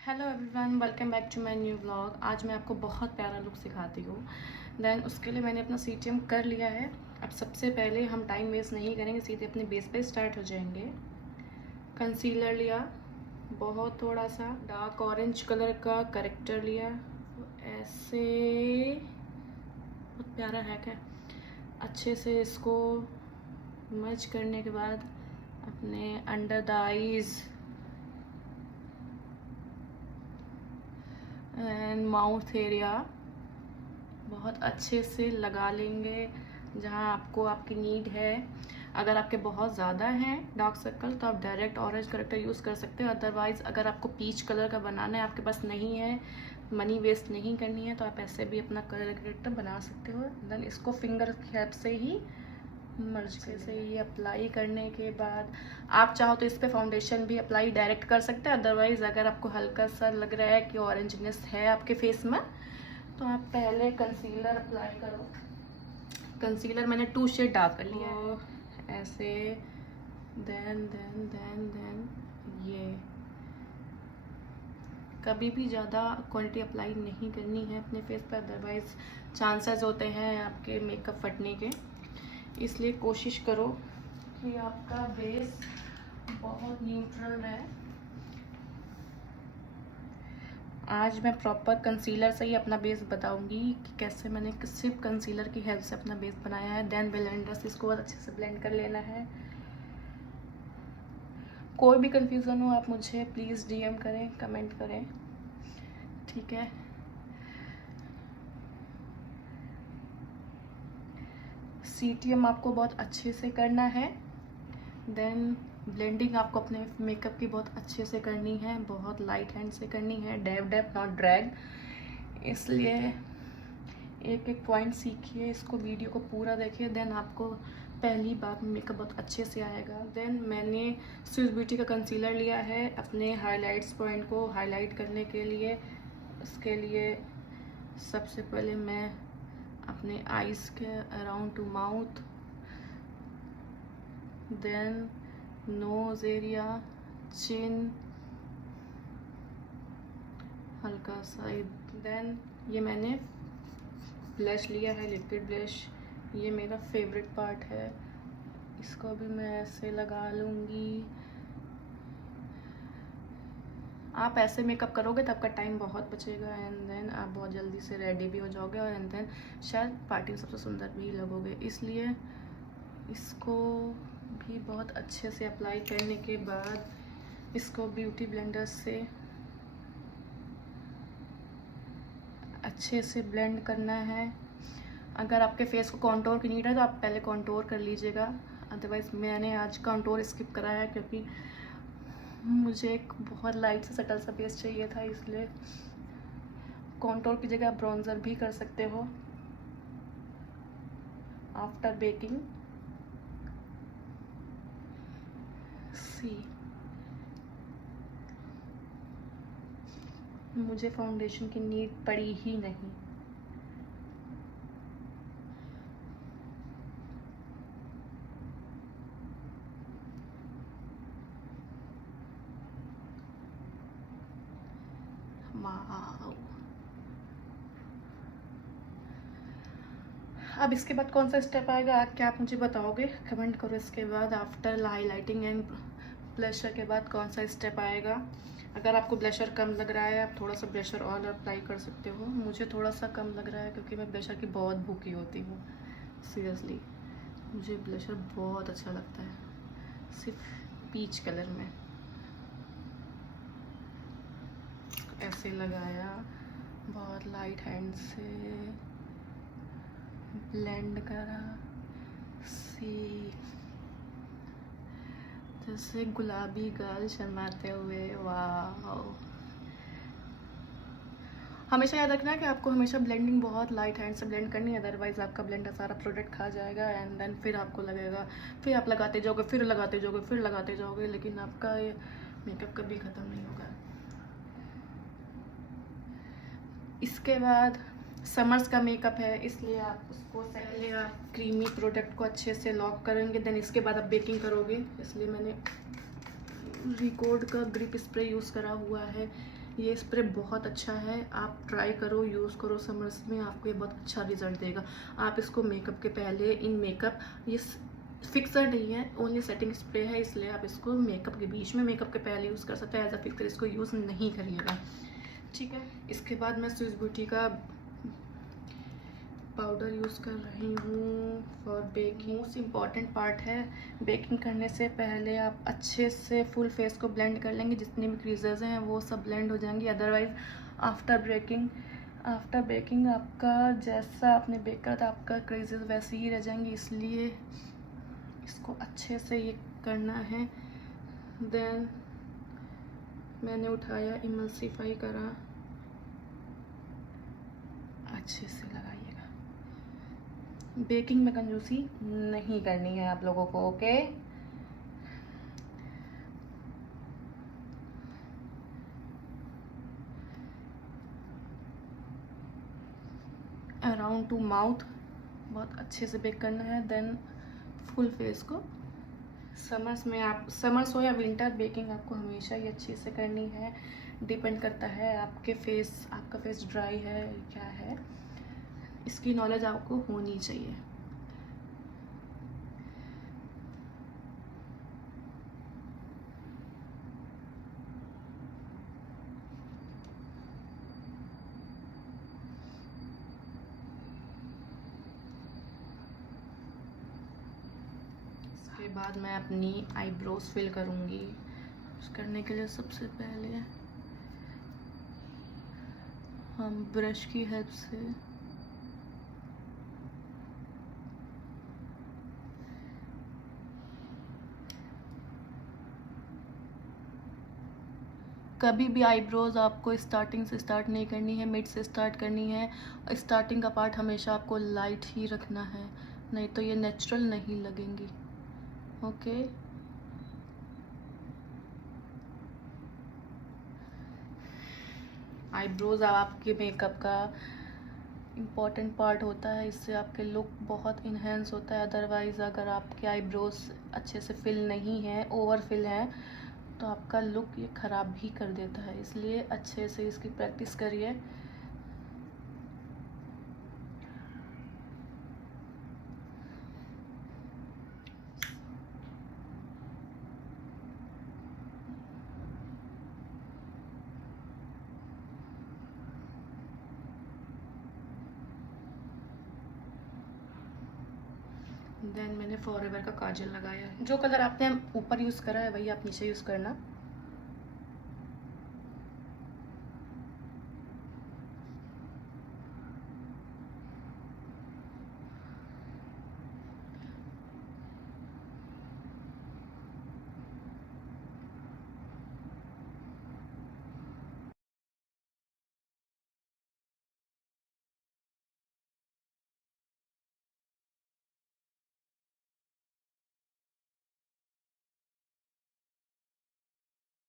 Hello everyone, welcome back to my new vlog. आज मैं आपको बहुत प्यारा लुक सिखाती हूँ। देन उसके लिए मैंने अपना सीटीएम कर लिया है। अब सबसे पहले हम टाइम वेस्ट नहीं करेंगे, सीधे अपने बेस पे स्टार्ट हो जाएंगे। कंसीलर लिया, बहुत थोड़ा सा डार्क ऑरेंज कलर का करेक्टर लिया, ऐसे बहुत प्यारा हैक है। अच्छे से इसको मर्ज करने के बाद अपने under the eyes and mouth area बहुत अच्छे से लगा लेंगे जहाँ आपको आपकी नीड है। अगर आपके बहुत ज़्यादा हैं डार्क सर्कल तो आप डायरेक्ट ऑरेंज करेक्टर यूज़ कर सकते हो। अदरवाइज़ अगर आपको पीच कलर का बनाना है, आपके पास नहीं है, मनी वेस्ट नहीं करनी है, तो आप ऐसे भी अपना कलर करेक्टर बना सकते हो। देन इसको फिंगर की हेल्प से ही मर्ज से ये अप्लाई करने के बाद आप चाहो तो इस पर फाउंडेशन भी अप्लाई डायरेक्ट कर सकते हैं। अदरवाइज़ अगर आपको हल्का सा लग रहा है कि ऑरेंजनेस है आपके फेस में, तो आप पहले कंसीलर अप्लाई करो। कंसीलर मैंने 2 शेड डार्क कर लिया है ऐसे। देन देन देन देन ये कभी भी ज़्यादा क्वांटिटी अप्लाई नहीं करनी है अपने फेस पर, अदरवाइज चांसेस होते हैं आपके मेकअप फटने के। इसलिए कोशिश करो कि आपका बेस बहुत न्यूट्रल रहे। आज मैं प्रॉपर कंसीलर से ही अपना बेस बताऊंगी कि कैसे मैंने सिर्फ कंसीलर की हेल्प से अपना बेस बनाया है। देन ब्लेंडर से इसको बहुत अच्छे से ब्लेंड कर लेना है। कोई भी कंफ्यूजन हो आप मुझे प्लीज़ डीएम करें, कमेंट करें, ठीक है। सीटीएम आपको बहुत अच्छे से करना है। देन ब्लेंडिंग आपको अपने मेकअप की बहुत अच्छे से करनी है, बहुत लाइट हैंड से करनी है, डैब डैब नॉट ड्रैग। इसलिए एक एक पॉइंट सीखिए, इसको वीडियो को पूरा देखिए, देन आपको पहली बार मेकअप बहुत अच्छे से आएगा। देन मैंने स्विस ब्यूटी का कंसीलर लिया है अपने हाइलाइट्स पॉइंट को हाईलाइट करने के लिए। इसके लिए सबसे पहले मैं अपने आईज के around to mouth, then nose area, chin, हल्का सा। देन ये मैंने ब्लश लिया है, लिक्विड ब्लश, ये मेरा फेवरेट पार्ट है। इसको भी मैं ऐसे लगा लूँगी। आप ऐसे मेकअप करोगे तो आपका टाइम बहुत बचेगा एंड देन आप बहुत जल्दी से रेडी भी हो जाओगे और एंड देन शायद पार्टी में सबसे सुंदर भी लगोगे। इसलिए इसको भी बहुत अच्छे से अप्लाई करने के बाद इसको ब्यूटी ब्लेंडर से अच्छे से ब्लेंड करना है। अगर आपके फेस को कॉन्टोर की नीड है तो आप पहले कॉन्टोर कर लीजिएगा। अदरवाइज़ मैंने आज कॉन्टोर स्किप करा है क्योंकि मुझे एक बहुत लाइट से सटल सा बेस चाहिए था, इसलिए कॉन्टोर की जगह आप ब्रॉन्जर भी कर सकते हो आफ्टर बेकिंग। सी मुझे फाउंडेशन की नीड पड़ी ही नहीं। वाओ। अब इसके बाद कौन सा स्टेप आएगा क्या आप मुझे बताओगे, कमेंट करो। इसके बाद आफ्टर हाईलाइटिंग एंड ब्लशर के बाद कौन सा स्टेप आएगा। अगर आपको ब्लशर कम लग रहा है आप थोड़ा सा ब्लशर और अप्लाई कर सकते हो। मुझे थोड़ा सा कम लग रहा है क्योंकि मैं ब्लशर की बहुत भूखी होती हूँ। सीरियसली मुझे ब्लशर बहुत अच्छा लगता है, सिर्फ पीच कलर में। ऐसे लगाया, बहुत लाइट हैंड से ब्लेंड करा, सी जैसे गुलाबी गाल शर्माते हुए। वाह। हमेशा याद रखना है कि आपको हमेशा ब्लेंडिंग बहुत लाइट हैंड से ब्लेंड करनी है, अदरवाइज आपका ब्लेंडर सारा प्रोडक्ट खा जाएगा एंड देन फिर आपको लगेगा, फिर आप लगाते जाओगे, फिर लगाते जाओगे, फिर लगाते जाओगे, लेकिन आपका ये मेकअप कभी ख़त्म नहीं होगा। इसके बाद समर्स का मेकअप है, इसलिए आप उसको पहले आप क्रीमी प्रोडक्ट को अच्छे से लॉक करेंगे, देन इसके बाद आप बेकिंग करोगे। इसलिए मैंने रिकॉर्ड का ग्रिप स्प्रे यूज़ करा हुआ है, ये स्प्रे बहुत अच्छा है, आप ट्राई करो, यूज़ करो समर्स में, आपको ये बहुत अच्छा रिजल्ट देगा। आप इसको मेकअप के पहले, इन मेकअप, ये फिक्सर नहीं है, ओनली सेटिंग स्प्रे है, इसलिए आप इसको मेकअप के बीच में, मेकअप के पहले यूज़ कर सकते हैं। एज अ फिक्सर इसको यूज़ नहीं करिएगा, ठीक है। इसके बाद मैं स्विस ब्यूटी का पाउडर यूज़ कर रही हूँ for baking. Most important part है, बेकिंग करने से पहले आप अच्छे से फुल फेस को ब्लेंड कर लेंगे, जितने भी क्रीजेज हैं वो सब ब्लेंड हो जाएंगी। अदरवाइज आफ्टर बेकिंग आपका जैसा आपने बेक करा था, आपका क्रीजेज वैसे ही रह जाएंगी, इसलिए इसको अच्छे से ये करना है। देन मैंने उठाया, इमल्सिफाई करा, अच्छे से लगाइएगा। बेकिंग में कंजूसी नहीं करनी है आप लोगों को, ओके। अराउंड टू माउथ बहुत अच्छे से बेक करना है। देन फुल फेस को, समर्स में, आप समर्स हो या विंटर, बेकिंग आपको हमेशा ही अच्छे से करनी है। डिपेंड करता है आपका फेस ड्राई है क्या है, इसकी नॉलेज आपको होनी चाहिए। इसके बाद मैं अपनी आईब्रोज फिल करूँगी। करने के लिए सबसे पहले हम ब्रश की हेल्प से कभी भी आईब्रोज आपको स्टार्टिंग से स्टार्ट नहीं करनी है, मिड से स्टार्ट करनी है। स्टार्टिंग का पार्ट हमेशा आपको लाइट ही रखना है, नहीं तो ये नेचुरल नहीं लगेंगी, ओके। आईब्रोज आपके मेकअप का इम्पॉर्टेंट पार्ट होता है, इससे आपके लुक बहुत इन्हेंस होता है। अदरवाइज़ अगर आपके आईब्रोज अच्छे से फिल नहीं है, ओवर फिल है, तो आपका लुक ये ख़राब भी कर देता है, इसलिए अच्छे से इसकी प्रैक्टिस करिए। देन मैंने फॉरएवर का काजल लगाया है। जो कलर आपने ऊपर यूज़ करा है वही आप नीचे यूज़ करना।